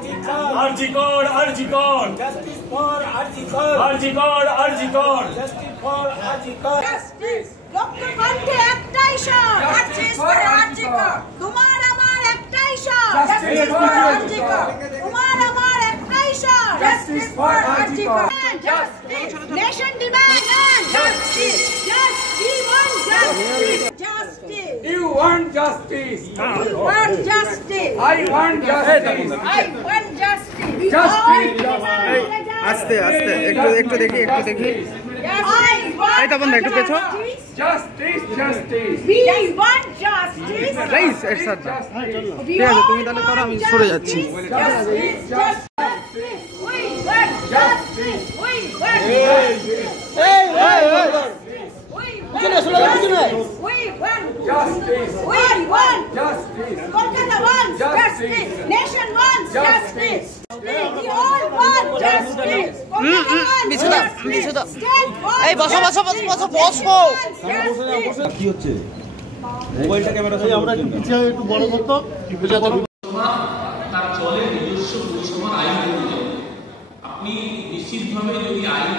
RG Kar RG Kar Justice for Arjikar. RG Kar RG Kar Justice for Arjikar. লক্ষ্য কণ্ঠে একটাই স্বর জাস্টিস ফর আরজিকর তোমার আমার একটাই স্বর জাস্টিস ফর আরজিকর তোমার আমার একটাই স্বর justice for RG Kar justice nation demand justice just we want justice justice You want justice. we want justice I want justice. I want justice Justice. আস্তে আস্তে একটু দেখি এই তপন একটু পেছো Justice. Justice. we want justice please একসাথে ঠিক আছে তুমি তাহলে করো আমি সরে যাচ্ছি এই বসো কি হচ্ছে মোবাইলটা ক্যামেরা আমরা একটু পিছিয়ে একটু বড় করতো তার চলে নিজস্ব পরিষেবার আইন অনুযায়ী। আপনি নিশ্চিতভাবে যদি আইন